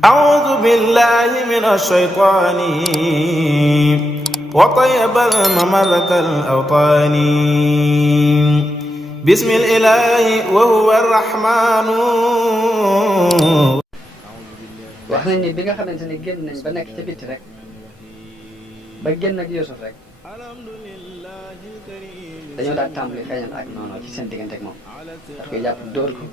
أعوذ بالله من الشيطان وطيب الممر كالأوطان بسم الإله وهو الرحمن. wax nañ ni bi nga xamante ni génn nañ ba nekk ca bitti rek ba génn ak Yuusuf rek dañoo daal tàmbali feeñal ak noonu ci seen diggante ak moom daf koy jàpp dóor ko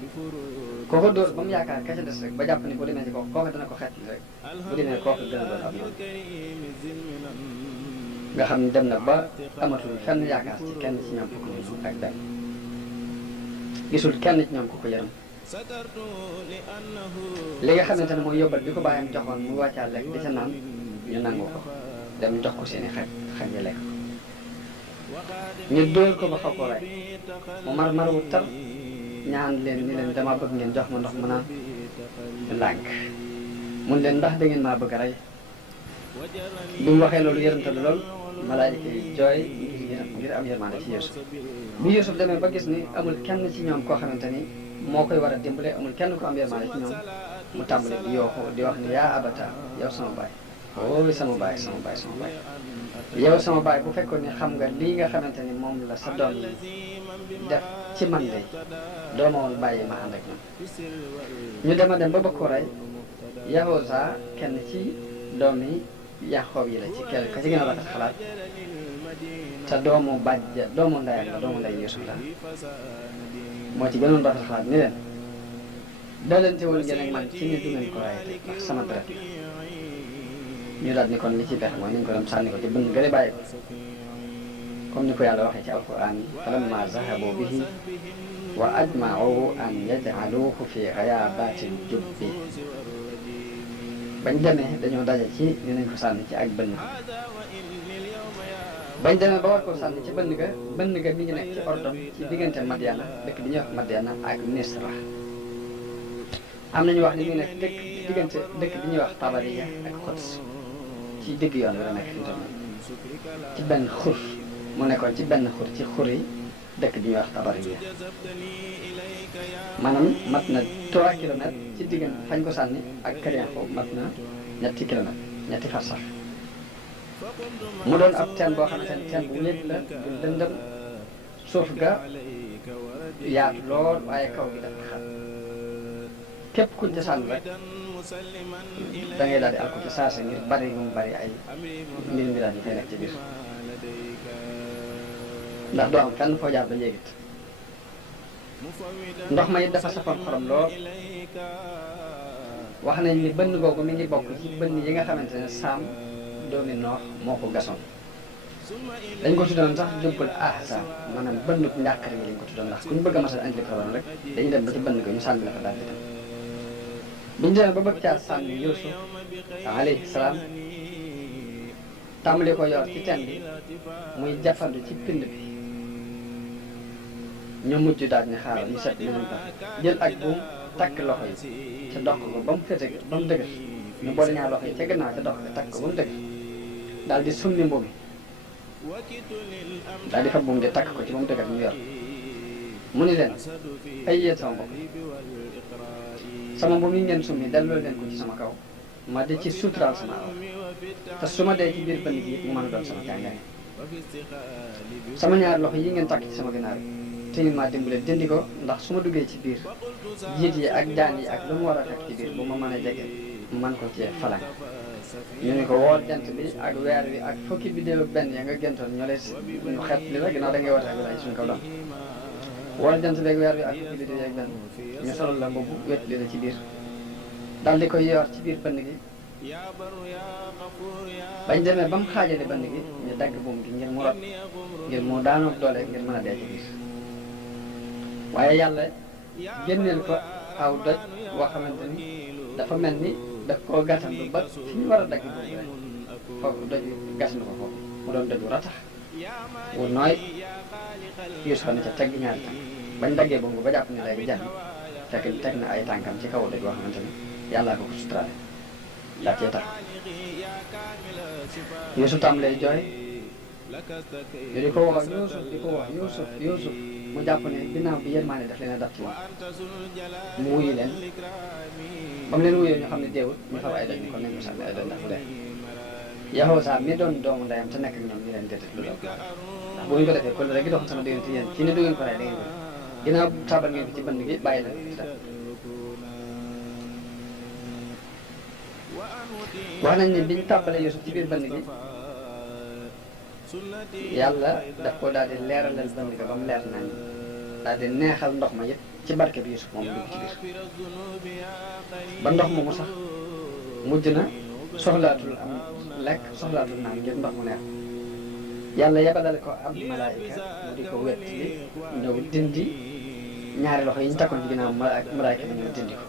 kooko dóor ba mu yaakaar ka ca des rek ba jàpp ni bu demee ci kooku dana ko xeet rek bu demee kooku gën a doon ab noonu nga xam ni dem na ba amatul fenn yaakaar ci kenn ci ñoom fukk nañu ak benn gisul kenn ci ñoom ku ko yërëm li nga xamante ne mooy yóbbal bi ko bàyyam joxoon mu wàccaa lekk di ca naan ñu nangu ko dem jox ko seeni xaj ya lekk ñu dóor ko ba xaw ko rey mu mar wu tar ñaan leen ni leen dama bëgg ngeen jox ma ndox mu naan ñu lànk mun leen ndax da ngeen maa bëgg a rey bi mu waxee loolu yërëmtalu lool malaayika yi jooy ngir am yërmande ci Yuusuf bi Yuusuf demee ba gis ni amul kenn ci ñoom koo xamante ni moo koy war a dimbale amul kenn ko am yërmande ci ñoom mu tàmbali di yooxu di wax ni yaa abata yow sama baay ooy sama baay yow sama baay bu fekkoon ni xam nga lii nga xamante ni moom la sa doom yi def ci man de doo ma woon bàyyi ma ànd ak ñoom ñu dema dem ba bëgg ko rey Yahuza kenn ci doom yi Yaxoob yi la ci kenn ka ci gën a rafet xalaat te doomu ndeyam la doomu ndey Yuusuf la moo ci gënoon rafet xalaat ni leen dalante woon ngeen ak man ci ni du ngeen ko rayete ndax sama deret la ñu daal ni kon li ci pexe mooy nañ ko dem sànni ko ci bënn gële bàyyi ko comme ni ko yàlla waxee ci alquran yi falamma zahabu bihi wa ajma'u an yaj'aluhu fi ghayabatil jubbi bañ demee dañoo daje ci ni nañ ko sànni ci ak bënn bañ demee ba war koo sànni ci bënn ga mi ngi nekk ci ordon ci diggante Madiana dëkk bi ñuy wax Madiana ak Misra am nañu wax ni mi ngi nekk diggante dëkk bi ñuy wax Tabariya ak Xots ci digg yoon wi la nekk fi mu toll ci benn xur mu nekkoon ci benn xur ci xur yi dëkk bi ñuy wax Tabariya maanaam mat na 3 kilomètres ci diggante fañ ko sànni ak Kër foofu mat na ñetti kilomètres ñetti farsax mu doon ab teen boo xamante ne teen bu wéet la bu lëndëm suuf ga yaatu lool waaye kaw gi dafa xat képp kuñ ca sànni rek da ngay daal di alko ci saase ngir bari mu bari ay mbir daal di fay nekk ci biir ndax doo am fenn foo jaar ba yéegit ndox ma it dafa safoon xorom lool wax nañ ni bënn googu mi ngi bokk ci bënn yi nga xamante ne Saam doomi Noox moo ko gasoon dañ ko tuddoon sax jubbul ahzab maanaam bënnub njàqare yi lañ ko tuddoon ndax ku ñu bëgg a masal andi problème rek dañuy dem ba ci bënn ko ñu sànni la fa daal di dem biñu demee ba bëgg caa sànni Yuusuf alayhi salaam tàmbali ko yor ci teen bi muy jafandu ci pind bi ñu mujj daal ni xaaral ñu set meneen ba jël ak buum takk loxo yi ca dox ko ba mu féete ba mu dëgër ñu boole ñaar loxo yi ca gannaaw ca dox ko takk ko ba mu dëgër daal di summi mbuum mi daal di fa buum di takk ko ci ba mu dëgër ñu yor mu ni leen ay yéen sama mbokk sama mbuum yi ngeen summi delloo leen ko ci sama kaw ma di ci suturaal sama aw te su ma dee ci biir bënn gi mu mën a doon sama càngaay sama ñaar loxo yi ngeen takk ci sama gannaaw te ngeen maa dimbale dindi ko ndax su ma duggee ci biir jiit yi ak jaan yi ak lu mu war a fekk ci biir bu ma mën a jege mu mën ko cee falang ñu ni ko woor jant bi ak weer wi ak fukki bidéew benn ya nga gentoon ñoo lay ñu xeet li la ginnaaw da ngay woote ak wilaay suñu kaw doon woor jant bi ak weer wi ak fukki bidéew ak benn ñu solal la mbubb wet li la ci biir daal di koy yor ci biir bënn gi bañ demee ba mu xaajale bënn gi ñu dagg buum gi ngir mu rot ngir mu daanoog doole ngir mën a dee ci biir waaye yàlla génneel ko aw doj boo xamante ni dafa mel ni daf koo gàttandu ba fi ñu war a dagg buum gi rek foofu doj gas na ko foofu mu doon doj wu ratax wu nooy Yuusuf na ca teg ñaari tànk bañ daggee buum gi ba jàpp ni léegi jàmm fekk teg na ay tànkam ci kaw doj boo xamante ni yàllaa ko suturaale daa cee tax Yuusuf tam lay jooy ñu di ko wax ak Yuusuf di ko wax Yuusuf mu jàpp ne ginnaaw bi yërmaane daf leen a dab ci moom mu wuyu leen ba mu leen wuyoo ñu xam ne deewut ñu fab ay doj ni kon nañ ko sànni ay doj ndax mu dee Yahuza mi doon doomu ndeyam te nekk ak ñoom ñu leen déedéet lu doon ndax bu ñu ko defee kon rek gi doxoon sama diggante yéen ci ne du ngeen ko rey da ngeen ko ginnaaw taabal ngeen ko ci bënd gi bàyyi la ci def wax nañ ne biñ tàbbalee Yuusuf ci biir bënd gi yàlla daf ko daal di leeralal bënd ga ba mu leer nañ daal di neexal ndox ma yëpp ci barke bi Yuusuf moom dugg ci biir ba ndox moomu sax mujj na soxlaatul am lekk soxlaatul naan ngir ndox mu neex yàlla yebalale ko ab malaayika mu di ko wet li ñëw dindi ñaari loxo yi ñu takkoon ci ginnaaw malaayika ma ñëw dindi ko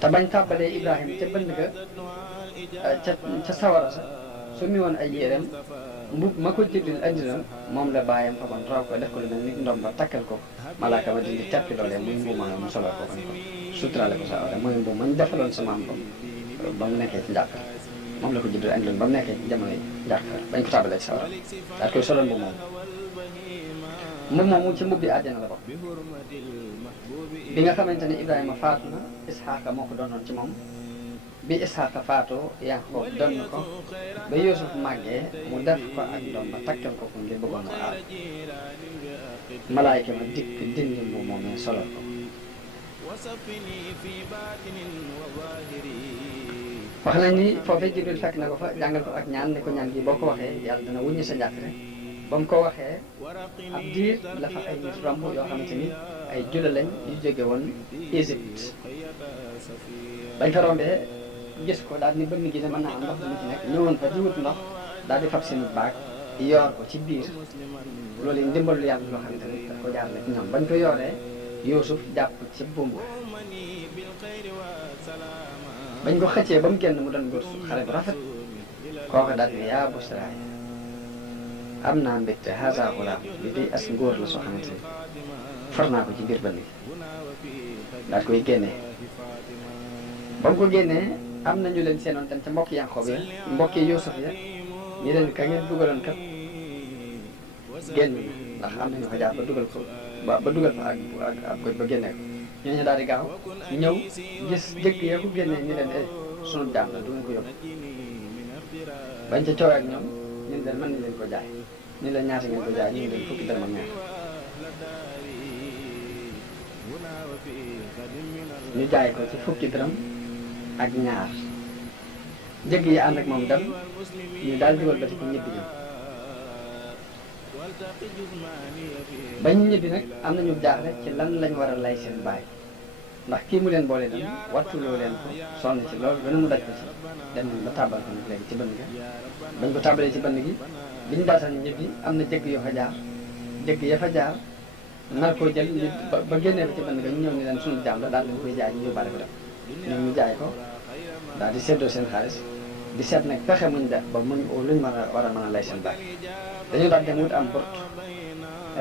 te bañ tàbbalee Ibrahima ca bënd ga ca sawara sa su mi woon ay yéreem mbub ma ko Jibril andiloon moom la bàyyam fa kon raw ko def ko lu mel ni ndom ba takkal ko malaaka ma dindi teppi loolee muy mbuuma mu solal ko kon suturale ko sa awra mooy mbuum mañ defaloon sa maam ba mu nekkee ci njàqar moom la ko Jibril andiloon ba mu nekkee ci jamono yi njàqar bañ ko tàbbalee ci sawara daal koy solal mbuum moomu ci mbubbi àjjana la bokk bi nga xamante ne Ibrahima faatu na Isxaaqa moo ko doonoon ci moom bi Isxaaqa faatoo Yaaqoob donn ko ba Yuusuf màggee mu def ko ak doom ba takkal ko ko ngir bëggoon mu aar malaayka ma dikk dindi mbuum moom solal ko wax nañ ni foofee Jibril fekk na ko fa jàngal ko ak ñaan ne ko ñaan gi boo ko waxee yàlla dana wuññi sa njàqare ba mu ko waxee ab diir la fa ay nit romb yoo xamante ni ay jula lañ yu jóge woon Égypte bañ fa rombee gis ko daal ni bënn gi ne mën naa am ndox mu ci nekk ñëwoon fa di wut ndox daal di fab seen baag yoor ko ci biir loolu yi ndimbalu yàlla loo xamante ni daf ko jaarale ci ñoom bañ ko yooree Yuusuf jàpp ci buum bañ ko xëccee ba mu génn mu doon góor su xale bu rafet kooku daal di yaa busraay am naa mbégte haza xulaam li day as ngóor la soo xamante ni far naa ko ci biir bënn gi daal koy génnee ba mu ko génnee am na ñu leen seenoon tam ca mbokk Yaaqoob ya mbokki Yuusuf ya ñi leen ka ngeen dugaloon kat génn ndax am na ñu ko jaar ba dugal ko ba dugal fa ak goj ba génnee ko ñooñu daal di gaaw ñëw gis jëkk ya ko génnee ñu leen sunu jaam la du ngeen ko yóbbu bañ ca coow ak ñoom ñu leen mën nañ leen ko jaay ñu leen ñaata ngeen ko jaay ñu leen fukki dërëm ak ñaar ñu jaay ko ci fukki dërëm ak ñaar jëgg yi ànd ak moom dem ñu daal di wëlbati ko ñibbi ñoom bañ ñibbi nag am nañu jaaxle ci lan lañ war a lay seen baay ndax kii mu leen boole dem wattuloo leen ko sonn ci loolu gën a mu daj ko ci dem nañ ba tàbbal ko nag léegi ci bënn ga bañ ko tàbbalee ci bënn gi biñu daataan ñibbi am na jëgg yoo fa jaar jëgg ya fa jaar nar koo jël ñu ba génnee ko ci bënn ga ñu ñëw ni leen sunu jaam la daal leen koy jaay ñu yóbbaale ko dem ñoom ñu jaay ko daal di seddoo seen xaalis di seet nag pexe muñ def ba muñ luñ mën a war a mën a lay seen baay dañu daal dem wut am burt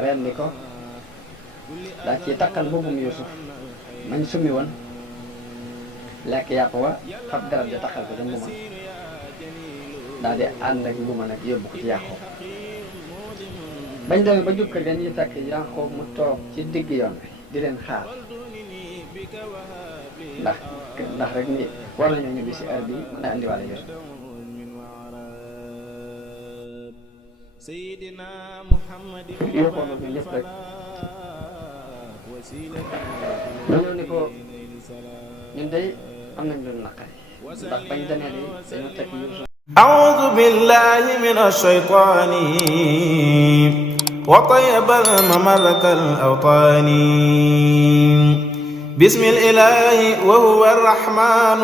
ren di ko daal ci takkal mbubbum Yuusuf mañ summi woon lekk yàpp wa fab garab ja takkal ko ca mbuma daal di ànd ak mbuma nag yóbbu ko ci Yaaqoob bañ demee ba jub kër ga ñuy fekk Yaaqoob mu toog ci digg yoon bi di leen xaar ndax rek ni war nañoo ñibbi si heure bi mën a andiwaale Yuusuf yoo xool ñu ñëpp rek dañoo ni ko ñun day am nañ lu naqari ndax bañ demee di dañoo fekk Yuusuf أعوذ بالله من الشيطان وطيب الممر كالأوطان بسم الإله وهو الرحمن